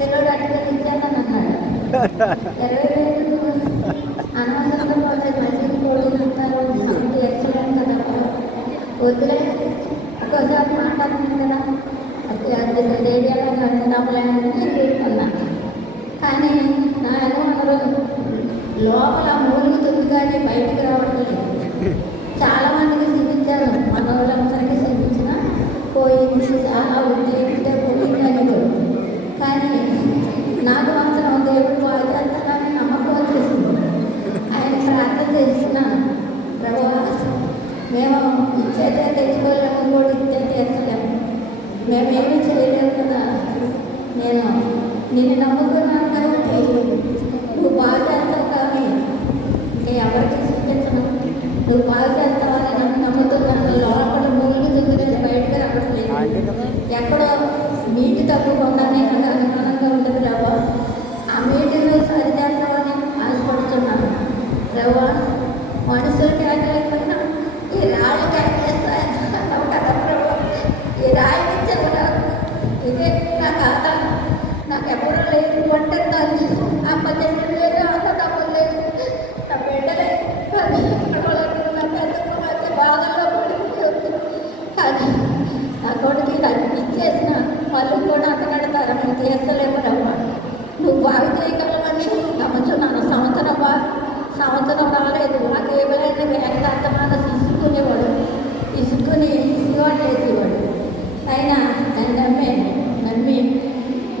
పిల్లడు అట్టుగా ఇచ్చానని అన్నాడు. 20,000 అనవసరంగా పోతే మసీదు కోడిని అంటారు, అంత ఎక్సలెంట్ కదా, వద్దులే ఒక్కోసారి మాట్లాడుతుంది కదా, అది రేడియోలో నమ్మలేని తీసుకున్నాను. కానీ నా అనుమానాలు లోపల మూలుగుతుంది కానీ బయటికి రావడం లేదు. చాలామందికి చూపించాను, మన వాళ్ళందరికీ చూపించిన పోయింది, చాలా ఉంది, ఇంటే పోయింది అని కూడా. కానీ నాకు మాత్రం దేవుడు బాగా చేస్తానని నమ్మకం వచ్చేసింది. ఆయన ప్రార్థన చేసిన ప్రభువా, మేము ఇచ్చేదే తెచ్చుకోలేము, కూడా ఇచ్చే తీర్చలేము, మేమేమీ చేయలేము కదా, నేను నిన్ను నమ్ముకున్నాను కాబట్టి నువ్వు బాగా చేస్తావు, కానీ ఎవరికి చూపించను, నువ్వు బాగా చేస్తావని నన్ను నమ్ముతున్నాను. లోపల మూలుగుతుంది, బయటకు రావట్లేదు. ఎక్కడో నీటి తప్పకుండానే నాకు అనుమానంగా ఉంటుంది రవ్వ, ఆ మీటింగ్లో సరి చేస్తావని ఆశపడుతున్నాను. రవ్వ మనుషులు కేకలేకపోయినా ఈ రాళ్ళు కేకలేస్తాను కదా రవ్వ, ఈ రాయి ఇచ్చేవరా, ఇదే నా ఖాతా, నాకు ఎప్పుడూ లేదు అంటే దాన్ని అమ్మ చెట్టు లేదు, అంత డబ్బులు లేదు, నా బిడ్డలే కానీ నా పెద్దమ్మ మధ్య బాధల్లో పడిపోతుంది. కానీ నా కొడుకు నాకు ఇచ్చేసిన వాళ్ళు కూడా అట్టగడతారు, మేము తీర్చలేము రవ్వ, నువ్వు బాగా చేయగలవని నమ్ముతున్నాను. సంవత్సరం రాలేదు, నాకు ఏమైనా వేగదార్థమాన తీసుకునేవాడు, తీసుకుని ఇవాడు వేసేవాడు. అయినా నన్ను నమ్మి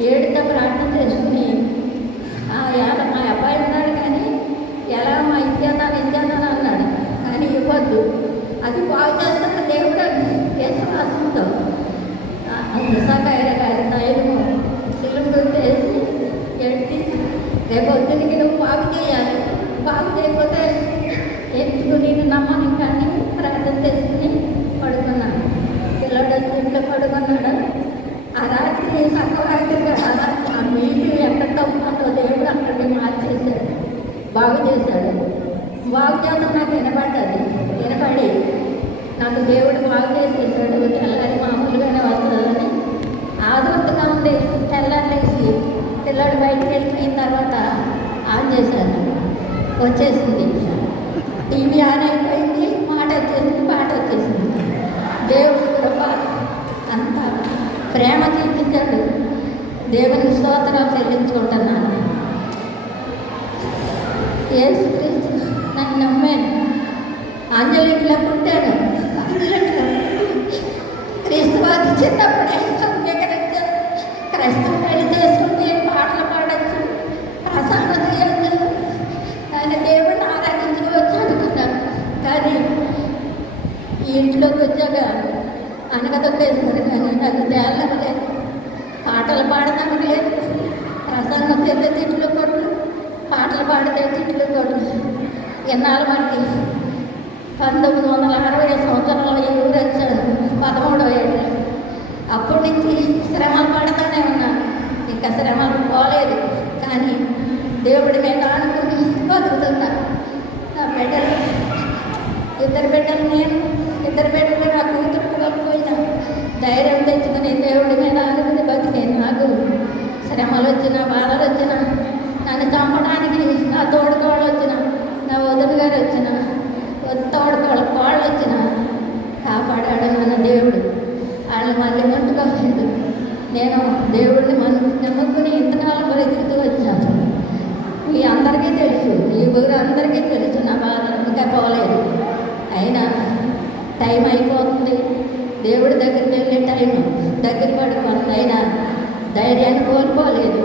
ఏడుతో ప్రార్థన చేసుకుని మా అబ్బాయి ఉన్నాడు, కానీ ఎలా మా ఇచ్చేద్దాను అన్నాడు, కానీ ఇవ్వద్దు, అది బాగు చేస్తున్న దేవుడు విశ్వాసంతో నిసాకాయ తైలము సిలిండర్ వేసి ఎట్టి రేపు వద్దునికి నువ్వు బాగు చేయాలి, బాగు చేయకపోతే ఎందుకు నేను నమ్మని కానీ ప్రార్థన చేసుకుని పడుకున్నాను. పిల్లడు వచ్చి ఇంట్లో పడుకున్నాడు. ఆ రాత్రి సగం రాత్రిగా ఆ మీటింగ్ ఎక్కడ ఉందో దేవుడు అక్కడికి మార్చేశాడు, బాగు చేశాడు. బాగు చేయడం నాకు వినపడి నాకు దేవుడు బాగు చేసేసాడు. తెల్లారి మామూలుగానే వస్తుందని ఆదుర్తగా ఉంది. తెల్లారేసి పిల్లడు బయటకు వెళ్ళిపోయిన తర్వాత ఆన్ చేశాను, వచ్చేసింది, టీవీ ఆన్ అయిపోయింది, మాట వచ్చేసింది, పాట వచ్చేసింది. దేవుడు కృప అంత ప్రేమ చూపించాడు. దేవునికి స్తోత్రాలు చెల్లించుకుంటున్నాను. యేసుక్రీస్తు నన్ను నమ్మాను. అంజలింట్లో పుట్టాను. అంజలింట్లో క్రీస్తువాది చిన్నప్పుడే అంగీకరించాను. క్రైస్తవ పెళ్లి చేసుకుంటే పాటలు పాడచ్చు, ప్రసంగం చేయొచ్చు, ఆయన దేవుడిని ఆరాధించుకోవచ్చు అనుకున్నాను. కానీ ఈ ఇంట్లోకి వచ్చాక అనగదొక్కేసాడు, కానీ నాకు ధ్యానం లేదు, పాటలు పాడదాం లేదు, ప్రసంగం చేస్తే తిట్లు కొట్లు, పాటలు పాడితే తిట్లు కొట్లు. ఎన్నాళ్ళు మనకి 1960 సంవత్సరంలో ఈ ఊరు వచ్చాను, 13వ ఏళ్ళు. అప్పటి నుంచి శ్రమలు పడతానే ఉన్నాను, ఇంకా శ్రమలు పోలేదు. కానీ దేవుడి మీద ఆనుకుని బతుకుతున్నా. నా బిడ్డలు, ఇద్దరు బిడ్డలు నా కూతురు పోయినా ధైర్యం తెచ్చుకుని దేవుడి మీద ఆనుకుని బతికే. నాకు శ్రమలు వచ్చినా, బాధలు వచ్చినా, నన్ను చంపడానికి నా తోడుకోళ్ళు వచ్చిన, నా వదిన గారు వచ్చిన, తోడుకోళ్ళ కోళ్ళు వచ్చిన కాపాడాడు మన దేవుడు. వాళ్ళు మళ్ళీ ముట్టుకోలేదు. నేను దేవుడిని నమ్ముకుని ఇంతకాలం బ్రతుకుతూ వచ్చాను. ఈ అందరికీ తెలుసు, ఈ ఊరు అందరికీ తెలుసు నా బాధ ఇంకా పోలేదు. అయినా టైం అయిపోతుంది, దేవుడి దగ్గరికి వెళ్ళే టైం దగ్గర పడుకోండి. అయినా ధైర్యాన్ని కోల్పోలేదు.